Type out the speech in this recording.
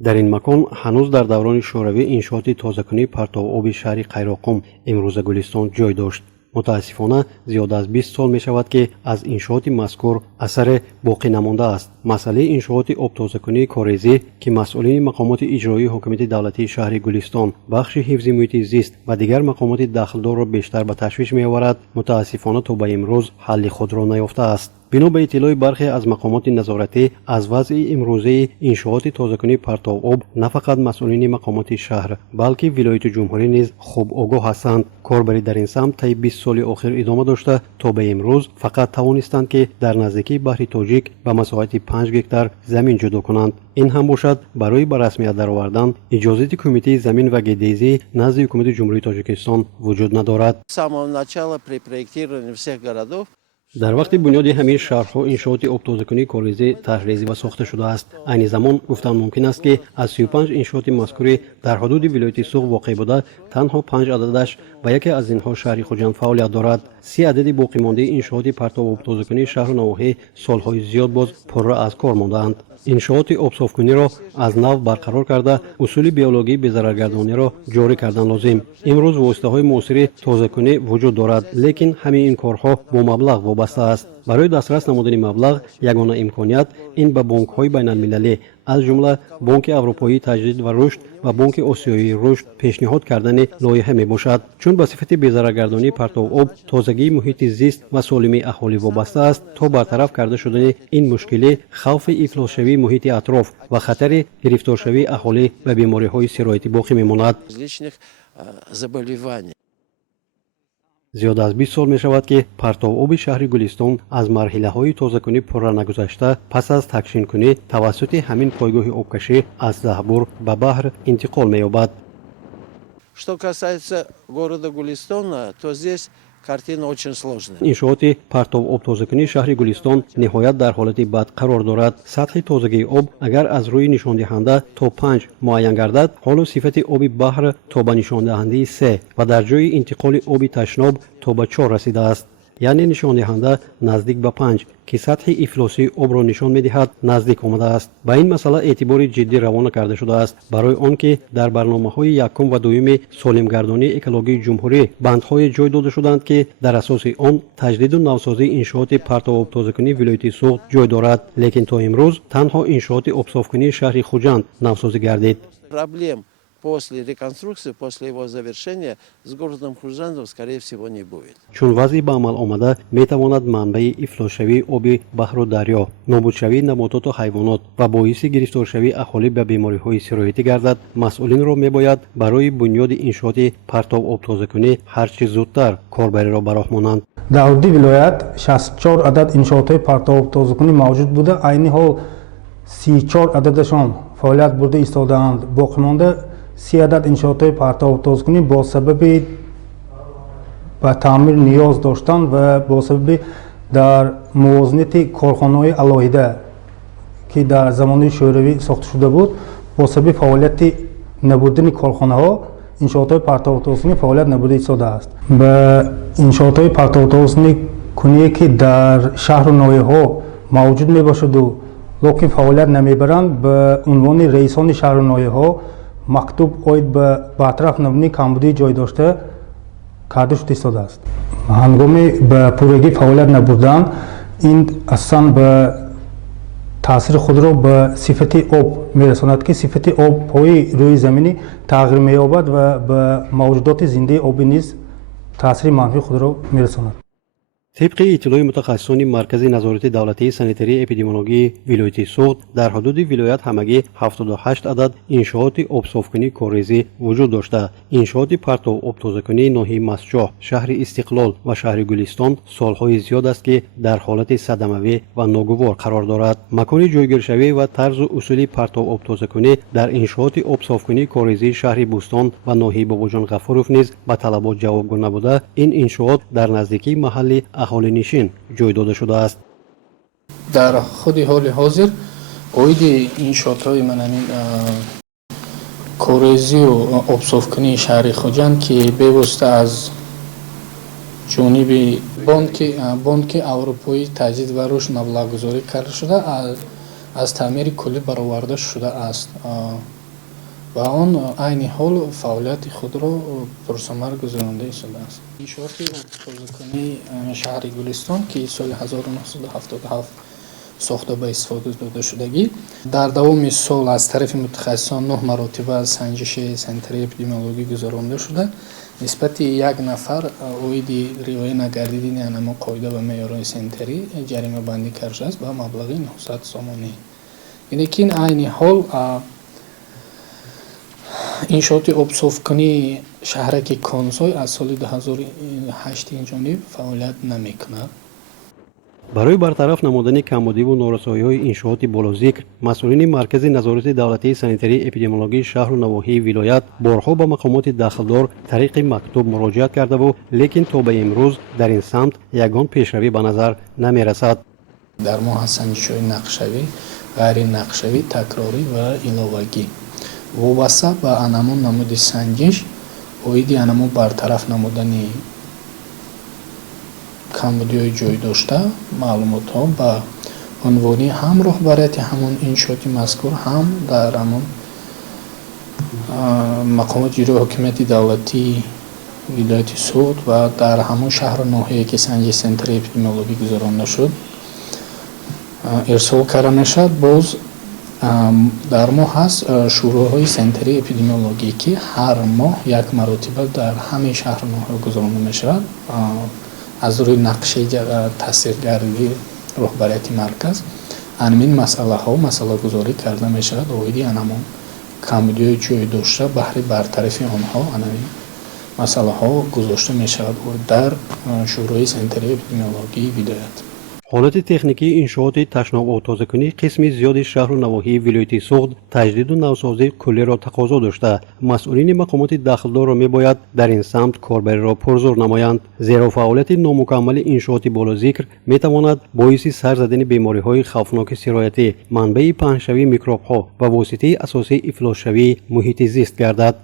дар ин макон ҳанӯз дар даврони шӯравӣ иншооти тозакунии партовоби шаҳри қайроқум имрӯза гулистон ҷой дошт. мутаассифона зиёда аз 20 сол мешавад ки аз иншооти мазкур асаре боқӣ намондааст. масъалаи иншооти обтозакунии корезӣ ки масъулини мақомоти иҷроии ҳокимияти давлатии шаҳри гулистон, бахши ҳифзи муҳити зист ва дигар мақомоти дахлдорро бештар ба ташвиш меоварад, мутаассифона то ба имрӯз ҳалли худро наёфтааст. бино ба иттилои бархе аз мақомоти назоратӣ аз вазъи имрӯзаи иншооти тозакунии партовоб на фақат масъулини мақомоти шаҳр, балки вилояти ҷумҳурӣ низ хуб огоҳ ҳастанд. корбарӣ дар ин самт таи 20 соли охир идома дошта, то ба имрӯз фақат тавонистанд ки дар наздикии баҳри тоҷик ба масоҳати 5 гектар замин ҷудо kunанд. ин ҳам бошад барои ба расмият даровардан иҷозати кумитаи замин ва геодезӣ назди ҳукумати ҷумҳурии тоҷикистон вуҷуд надорад. дар вақти бунёди ҳамин шаҳрҳо иншооти обтозакунии корезӣ таҳризӣ ва сохта шудааст. айни замон гуфтан мумкин аст ки аз 35 иншооти мазкури дар ҳудуди вилояти суғ воқеъ буда танҳо 5 ададаш ба яке аз инҳо шаҳри хуҷанд фаъолият дорад. 30 адади боқимондаи иншооти партову обтозакунии шаҳру навоҳӣ солҳои зиёд боз пурра аз кор мондаанд. иншооти обсофкуниро аз нав барқарор карда усули биологии безараргардониро ҷорӣ кардан лозим. имрӯз воситаҳои муосири тозакунӣ вуҷуд дорад, лекин ҳамин ин корҳо бо маблағ вобаста аст. барои дастрас намудани маблағ ягона имконият ин ба бонкҳои байналмилалӣ аз ҷумла бонки аврупоии таҷдид ва рушд ва бонки осиёии рушд пешниҳод кардани лоиҳа мебошад. чун ба сифати безараргардонии партовоб тозагии муҳити зист ва солимии аҳолӣ вобаста аст, то бартараф карда шудани ин мушкилӣ хавфи ифлосшавии муҳити атроф ва хатари гирифторшавии аҳолӣ ба бемориҳои сироятӣ боқӣ мемонад. зиёда аз 20 сол мешавад ки партовоби шаҳри гулистон аз марҳилаҳои тозакунӣ пурра нагузашта, пас аз такшинкунӣ тавассути ҳамин пойгоҳи обкашӣ аз Заҳбур ба баҳр интиқол меёбад. Что касается города Гулистона, то здесь картина очень сложная. иншооти партовобтозакунии шаҳри гулистон ниҳоят дар ҳолати бад қарор дорад. сатҳи тозагии об агар аз рӯи нишондиҳанда то 5 муайян гардад, ҳоло сифати оби баҳр то ба нишондиҳандаи 3 ва дар ҷои интиқоли оби ташноб то ба 4 расидааст. яъне нишондиҳанда наздик ба 5 ки сатҳи ифлосии обро нишон медиҳад наздик омадааст. ба ин масъала эътибори ҷиддӣ равона карда шудааст, барои он ки дар барномаҳои якум ва дуюми солимгардонии экологии ҷумҳурӣ бандҳое ҷой дода шуданд ки дар асоси он таҷдиду навсозии иншооти партовобтозакунии вилояти суғд ҷой дорад, лекин то имрӯз танҳо иншооти обсофкунии шаҳри хуҷанд навсозӣ гардид. Проблем после реконструкции, после его завершения с городом Хужандов, скорее всего, не будет. чун вазъи ба амал омада метавонад манбаи ифлосшавии оби баҳру дарё, нобудшавии набототу ҳайвонот ва боиси гирифторшавии аҳолӣ ба бемориҳои сироятӣ гардад, масъулинро мебояд барои бунёди иншооти партовобтозакунӣ ҳарчи зудтар корбариро ба роҳ монанд. дар ҳудуди вилоят 64 адад иншоотҳои партовобтозакунӣ мавҷуд буда, айни ҳол 34 ададашон фаъолият бурда истодаанд. боқӣ монда 30 адад иншоотҳои партовобтозакунӣ бо сабаби ба таъмир ниёз доштан ва бо сабаби дар мувозинати корхонаҳои алоҳида ки дар замонаи шӯравӣ сохта шуда буд, бо сабаби фаъолияти набурдани корхонаҳо иншоотҳои партовобтозакунӣ фаъолият набурда истодааст. ба иншоотҳои партовобтозакунӣ куние ки дар шаҳру ноҳияҳо мавҷуд мебошаду лекин фаъолият намебаранд, ба унвони раисони шаҳру ноҳияҳо мактуб оид ба бартараф намудани камбудии ҷойдошта карда шуда истодааст. ҳангоми ба пуррагӣ фаъолият набурдан, ин асосан ба таъсири худро ба сифати об мерасонад ки сифати обҳои рӯи заминӣ тағйир меёбад ва ба мавҷудоти зиндаи обӣ низ таъсири манфии худро мерасонад. طبق اطلاع متخصصان مرکز نظارت دولتی سانیتری اپیدمیولوژی ولایت سوغد در حدود ولایت همگی 78 عدد انشاءات آبصافکنی کاریزی وجود داشته. انشاءات پرتو آبتازه‌کنی ناحیه مسجح، شهر استقلال و شهر گلستان سالهای زیاد است که در حالت صدمه‌ای و ناگوار قرار دارد. مکان جایگیرشوی و طرز و اصول پرتو آبتازه‌کنی در انشاءات آبصافکنی کاریزی شهر بوستان و ناحیه باباجان غفاروف نیز به طلبات جوابگو نبوده. این انشاءات در نزدیکی محل اهالی نشین جای داده شده است. در خود حال حاضر اوید انشاءات‌های منامین کاریزی و آبصافکنی شهر خوجند که پیوسته از جانب بانک اروپایی تجدید و رشد مبلغ گذاری کرده شده، аз таъмири куллӣ бароварда шудааст ва он айни ҳол фаъолияти худро пурсамар гузаронда истодааст. иншооти обтозакунии шаҳри Гулистон ки соли 1977 сохта ба истифода дода шудагӣ дар давоми сол аз тарафи мутахассисон 9 маротиба санҷиши санитарии эпидемиологӣ гузаронда шуда нисбати як нафар оиди риоя нагардидани анамо қоида ва меъёрҳои санитарӣ ҷаримабандӣ карда шудааст ба маблағи 900 сомонӣ. лекин айни ҳол иншооти обсофкунии шаҳраки Консой аз соли 2008 инҷониб фаъолият намекунад. барои бартараф намудани камбудиву норасоиҳои иншооти болозикр масъулини маркази назорати давлатии санитарии эпидемиологии шаҳру навоҳии вилоят борҳо ба мақомоти дахлдор тариқи мактуб муроҷиат кардаву лекин то ба имрӯз дар ин самт ягон пешравӣ ба назар намерасад. дар мо ҳаст санҷишҳои нақшавӣ, ғайри нақшавӣ, такрорӣ ва иловагӣ. вобаста ба анамо намуди санҷиш оиди анамо бартараф намудани камбудиҳои ҷойдошта маълумотҳо ба унвони ҳам роҳбарияти ҳамон иншооти мазкур ҳам дар ҳамон мақомоти ҷӯрои ҳокимияти давлатии вилояти суд ва дар ҳамон шаҳру ноҳие ки санҷиши санитарии эпидемиологӣ гузаронда шуд ирсол карда мешавад. боз дар мо ҳаст шӯроҳои санитарии эпидемиологӣ ки ҳар моҳ як маротиба дар ҳамаи шаҳру ноҳия гузаронда мешавад. аз рӯи нақшаи таъсиргарии роҳбарияти марказ анмин масъалаҳо масъалагузорӣ карда мешавад оиди анамон камбудиҳои ҷойдошта баҳри бартарафи онҳо анамин масъалаҳо гузошта мешавад дар шӯрои санитарии эпидемиологии вилоят. ҳолати техникии иншооти ташнобовтозакунии қисми зиёди шаҳру навоҳии вилояти суғд таҷдиду навсозии куллиро тақозо дошта масъулини мақомоти дахлдорро мебояд дар ин самт корбариро пурзур намоянд, зеро фаъолияти номукаммали иншооти болозикр метавонад боиси сар задани бемориҳои хавфноки сироятӣ, манбаи паҳншавии микробҳо ва воситаи асосии ифлосшавии муҳити зист гардад.